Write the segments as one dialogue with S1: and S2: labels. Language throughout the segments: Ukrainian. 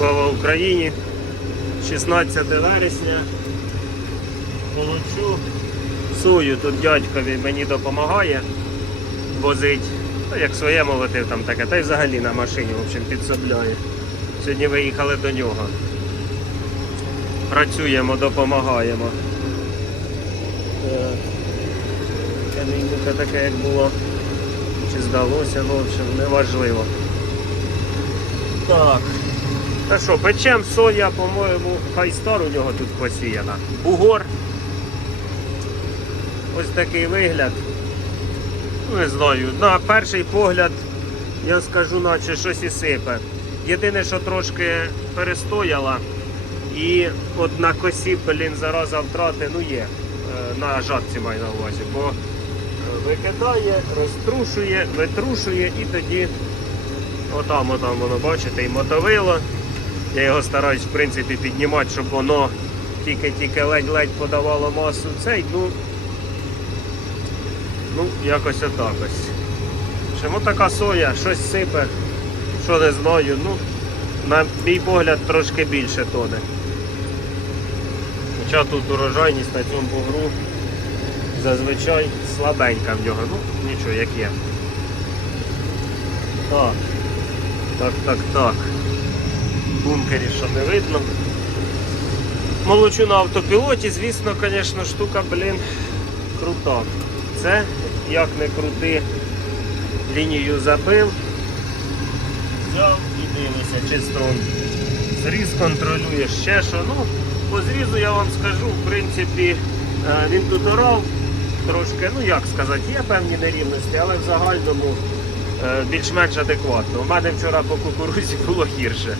S1: Слава Україні! 16 вересня. Получу сою. Тут дядькові мені допомагає возить. Ну, як своє молотив там таке, та й взагалі на машині в общем, підсобляє. Сьогодні виїхали до нього. Працюємо, допомагаємо. Камінника таке, як було. Чи здалося, в общем, неважливо. Так. Та що, печем соя, по-моєму, хайстар у нього тут посіяна. Бугор. Ось такий вигляд. Не знаю. На перший погляд я скажу, наче щось і сипе. Єдине, що трошки перестояла. І от на косі, блін, зараза втрати, ну є. Е, На жатці маю на увазі, бо е, викидає, розтрушує, витрушує і тоді отам, отам воно, бачите, і мотовило. Я його стараюсь в принципі піднімати, щоб воно тільки-тільки ледь-ледь подавало масу цей, ну, ну якось отак ось. Чому така соя, щось сипе, що не знаю, ну, на мій погляд трошки більше тоне. Хоча тут урожайність на цьому бугру зазвичай слабенька в нього. Ну, нічого, як є. Так, так, так, так. Бункері що не видно. Молочу на автопілоті, звісно, звісно, штука, блін, крута. Це, як не крути, лінію забив. Взяв і дивися, чисто зріз контролює ще що. Ну, по зрізу я вам скажу, в принципі, е, він тут орав трошки, ну як сказати, є певні нерівності, але в загальному е, більш-менш адекватно. У мене вчора по кукурузі було гірше.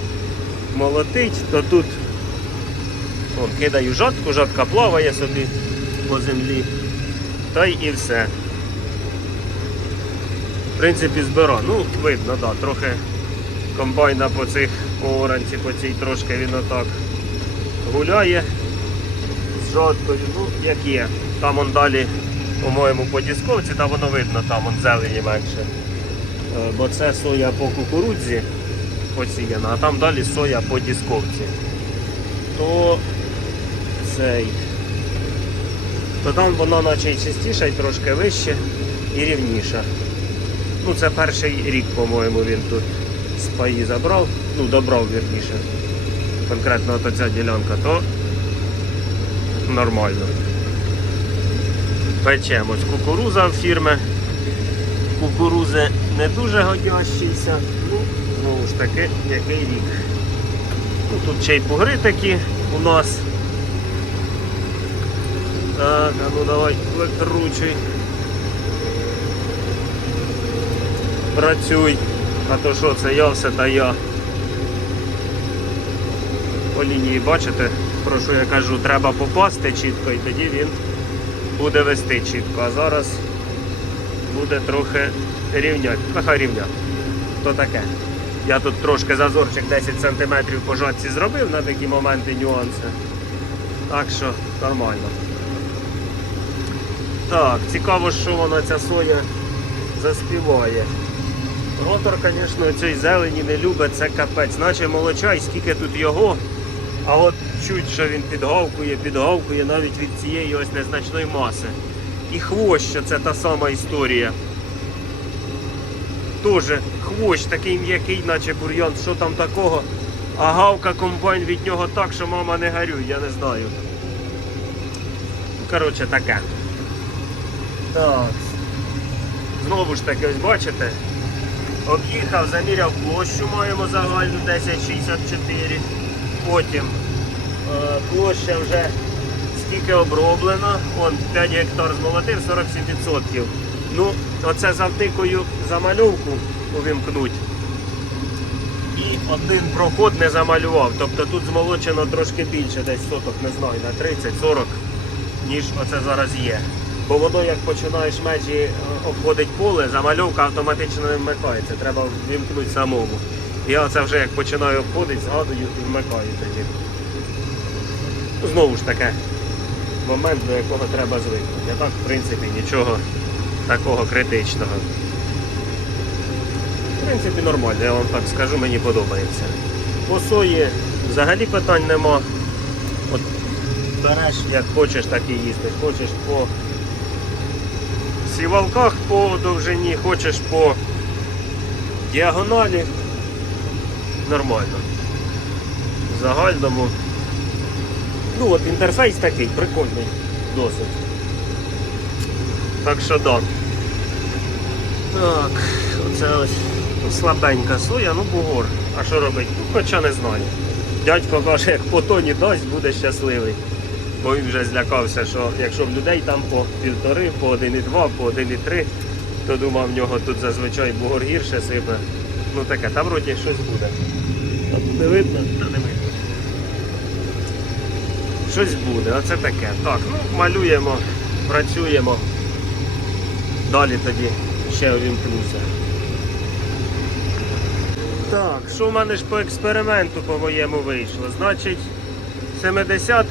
S1: Молотить, то тут он, кидаю жатку, жатка плаває собі по землі. Та й і все. В принципі, збира. Ну, видно, да, трохи комбайна по цих по оранці, по цій трошки він отак гуляє з жаткою, ну, як є. Там он далі, по-моєму, по дісковці, там воно видно, там он зелені менше. Е, Бо це соя по кукурудзі посіяна, а там далі соя по дісковці. То цей. То там вона наче і чистіша, і трошки вище і рівніша. Ну, це перший рік, по-моєму, він тут з паї забрав, ну, добрав вірніше. Конкретно от ця ділянка, то нормально. Печемо. Ось кукуруза в фірми. Кукурузи не дуже годящіся. Знову ж таки, який рік. Ну, тут ще й бугри такі у нас. Так, а ну давай викручуй. Працюй. А то що це я все та я. По лінії бачите, про що я кажу, треба попасти чітко і тоді він буде вести чітко. А зараз буде трохи рівняти. Нехай рівня. То таке. Я тут трошки зазорчик 10 см по жатці зробив на такі моменти нюанси. Так що нормально. Так, цікаво, що вона ця соя заспіває. Ротор, звісно, цієї зелені не любить, це капець. Наче молочай, скільки тут його. А от чуть, що він підгавкує, підгавкує навіть від цієї ось незначної маси. І хвощ, що це та сама історія. Теж хвощ такий м'який, наче бур'ян, що там такого. А гавка комбайн від нього так, що мама не горюй, я не знаю. Коротше, таке. Так. Знову ж таки, ось бачите, об'їхав, заміряв площу, маємо загальну 1064. Потім е, площа вже скільки оброблена, он 5 гектар змолотив, 47%. Ну, оце завтикою замальовку увімкнуть. І один проход не замалював. Тобто тут змолочено трошки більше, десь соток, не знаю, на 30-40, ніж оце зараз є. Бо воно як починаєш межі е, обходить поле, замальовка автоматично не вмикається. Треба вимкнути самому. Я оце вже як починаю обходити, згадую і вмикаю тоді. Знову ж таке, момент, до якого треба звикнути. А так, в принципі, нічого такого критичного. Принципі, нормально, я вам так скажу, мені подобається. По сої взагалі питань нема. От береш як хочеш, так і їсти. Хочеш по сівалках по довжині, хочеш по діагоналі. Нормально. В загальному. Ну от інтерфейс такий, прикольний, досить. Так що да. Так, оце ось слабенька соя, ну бугор. А що робить? Ну, хоча не знаю. Дядько каже, як по тоні дасть, буде щасливий. Бо він вже злякався, що якщо в людей там по півтори, по 1,2, по 1,3, то думав, в нього тут зазвичай бугор гірше сипе. Ну таке, там вроді щось буде. А тут не видно? Та не видно. Щось буде, оце таке. Так, ну малюємо, працюємо. Далі тоді ще увімкнуся. Так, що в мене ж по експерименту по моєму вийшло? Значить, 70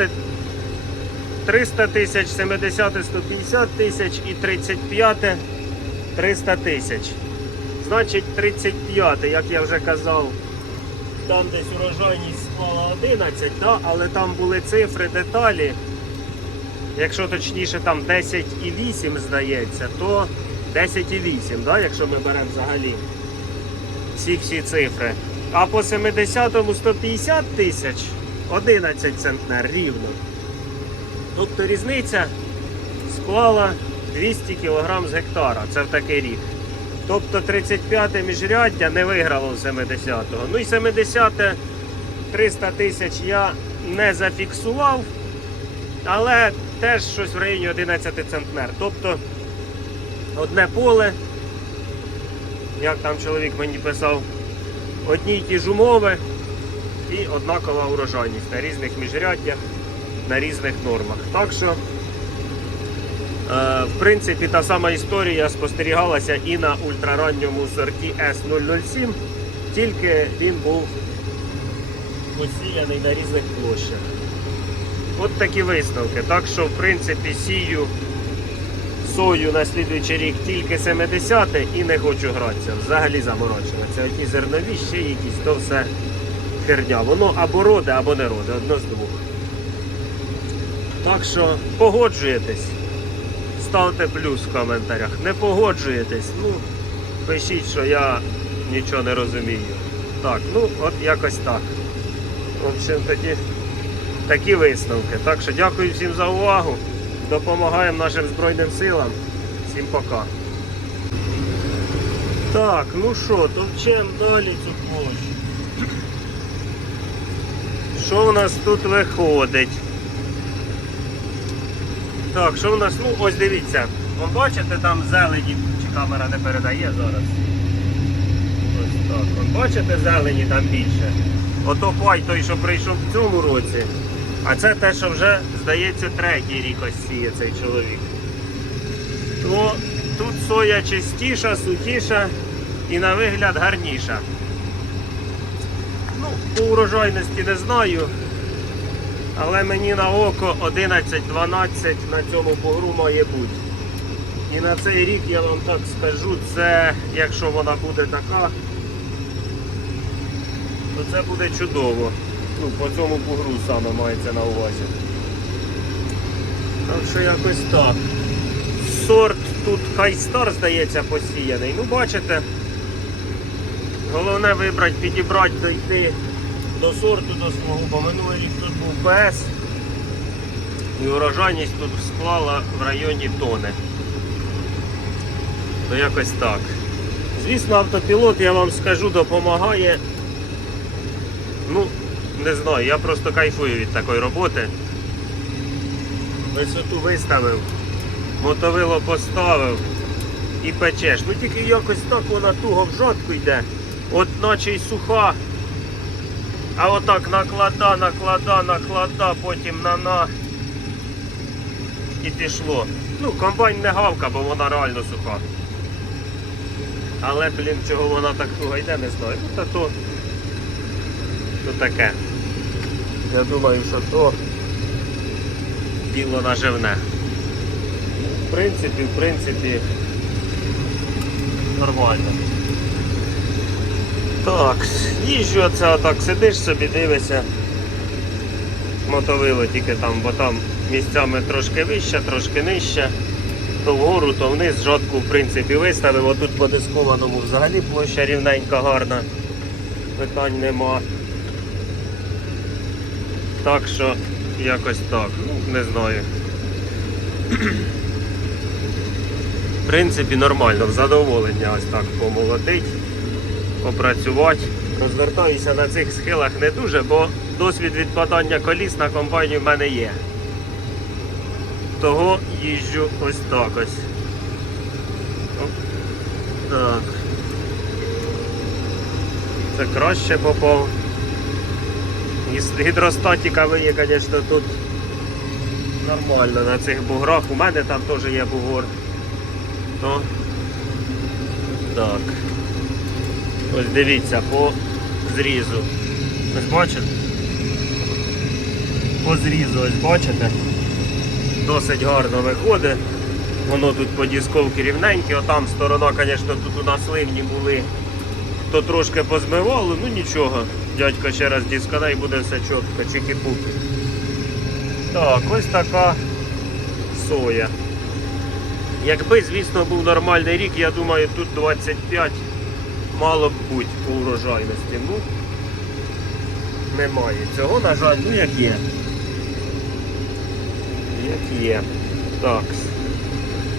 S1: 300 тисяч, 70 150 тисяч і 35 300 тисяч. Значить, 35, як я вже казав, там десь урожайність склала 11, да? але там були цифри, деталі. Якщо точніше там 10,8 здається, то 10,8, да? якщо ми беремо взагалі всі всі цифри. А по 70-му 150 тисяч 11 центнер рівно. Тобто різниця склала 200 кг з гектара. Це в такий рік. Тобто 35-те міжряддя не виграло в 70-го. Ну і 70 300 тисяч я не зафіксував, але теж щось в районі 11 центнер. Тобто одне поле, як там чоловік мені писав, одні й ті ж умови і однакова урожайність на різних міжряддях, на різних нормах. Так що, е, в принципі, та сама історія спостерігалася і на ультраранньому сорті S007, тільки він був посіяний на різних площах. От такі висновки. Так що, в принципі, сію сою на слідуючий рік тільки 70 і не хочу гратися. Взагалі заморочуватися. Одні зернові, ще якісь, то все херня. Воно або роде, або не роде, одно з двох. Так що погоджуєтесь, ставте плюс в коментарях. Не погоджуєтесь, ну, пишіть, що я нічого не розумію. Так, ну от якось так. В общем, тоді такі висновки. Так що дякую всім за увагу. Допомагаємо нашим Збройним силам. Всім пока. Так, ну що, товчем далі цю площу. Що в нас тут виходить? Так, що в нас? Ну, ось дивіться. Вон бачите, там зелені, чи камера не передає зараз. Ось так. Вон бачите, зелені там більше. Ото пай той, що прийшов в цьому році. А це те, що вже, здається, третій рік ось цей чоловік. То тут соя чистіша, сухіша і на вигляд гарніша. Ну, по урожайності не знаю. Але мені на око 11-12 на цьому погру має бути. І на цей рік я вам так скажу, це, якщо вона буде така, то це буде чудово. Ну, по цьому погру саме мається на увазі. Так що якось так. Сорт тут хайстар, здається, посіяний. Ну, бачите, головне вибрати, підібрати, дойти до сорту, до свого, бо минулий рік тут був ПС. І урожайність тут склала в районі тони. То якось так. Звісно, автопілот, я вам скажу, допомагає. Ну, не знаю, я просто кайфую від такої роботи. Висоту виставив, мотовило поставив і печеш. Ну тільки якось так вона туго в жодку йде, от наче й суха. А отак наклада, наклада, наклада, потім на на і пішло. Ну, комбайн не гавка, бо вона реально суха. Але, блін, чого вона так туго йде, не знаю. Ну, та то, то таке. Я думаю, що то діло наживне. В принципі, в принципі, нормально. Так, їжджу оце отак сидиш собі, дивишся. Мотовило тільки там, бо там місцями трошки вище, трошки нижче. То вгору, то вниз. Жодку в принципі виставив. Отут по дискованому взагалі площа рівненька, гарна. Питань нема. Так що якось так. Ну, не знаю. В принципі, нормально, в задоволення ось так помолотить, попрацювати. Розвертаюся на цих схилах не дуже, бо досвід відпадання коліс на комбайні в мене є. Того їжджу ось так ось. Так. Це краще попав. Гідростатіка виє, звісно, тут нормально на цих буграх. У мене там теж є бугор. То так. Ось дивіться, по зрізу. Ось бачите? По зрізу, ось бачите? Досить гарно виходить. Воно тут по дісковці рівненьке, отам сторона, звісно, тут у нас ливні були. То трошки позмивало, ну нічого. Дядько ще раз діскане і буде все чітко, чики-пуки. Так, ось така соя. Якби, звісно, був нормальний рік, я думаю, тут 25 мало б бути по урожайності. Ну, немає цього, на жаль, ну як є. Як є. Так.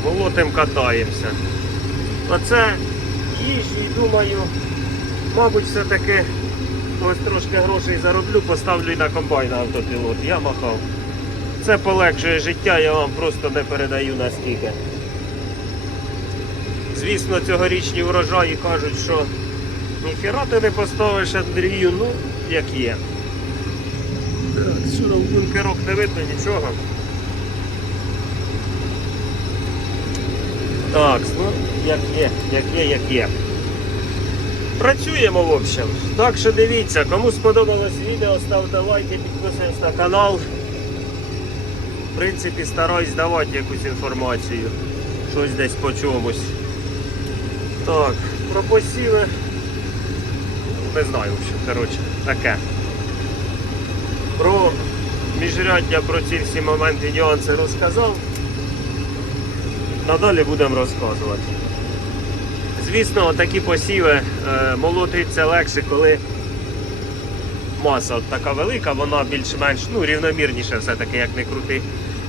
S1: Молотим катаємося. Оце їж і думаю, мабуть, все-таки ось трошки грошей зароблю, поставлю і на комбайн автопілот. Я махав. Це полегшує життя, я вам просто не передаю наскільки. Звісно, цьогорічні врожаї кажуть, що ніхіра ти не поставиш Андрію, ну, як є. Так, що там бункерок не видно нічого. Так, ну, як є, як є, як є. Працюємо, в общем. Так що дивіться, кому сподобалось відео, ставте лайки, підписуйтесь на канал. В принципі, стараюсь давати якусь інформацію. Щось десь по чомусь. Так, про посіви. Не знаю, в общем, коротше, таке. Про міжряддя, про ці всі моменти, нюанси розказав. Надалі будемо розказувати. Звісно, такі посіви е, молотиться легше, коли маса от така велика, вона більш-менш ну, рівномірніше все-таки, як не крути.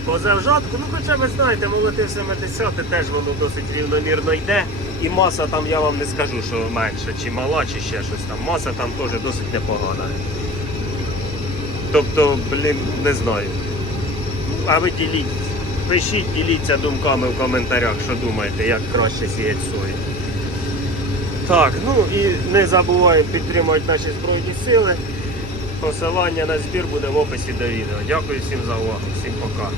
S1: Поза в жатку, ну хоча ви знаєте, молотив 70 теж воно досить рівномірно йде. І маса там я вам не скажу, що менша, чи мала, чи ще щось там. Маса там теж досить непогана. Тобто, блін, не знаю. Ну, А ви діліть, пишіть, діліться думками в коментарях, що думаєте, як краще сіяти сою. Так, ну і не забуваємо підтримувати наші Збройні Сили. Посилання на збір буде в описі до відео. Дякую всім за увагу, всім пока.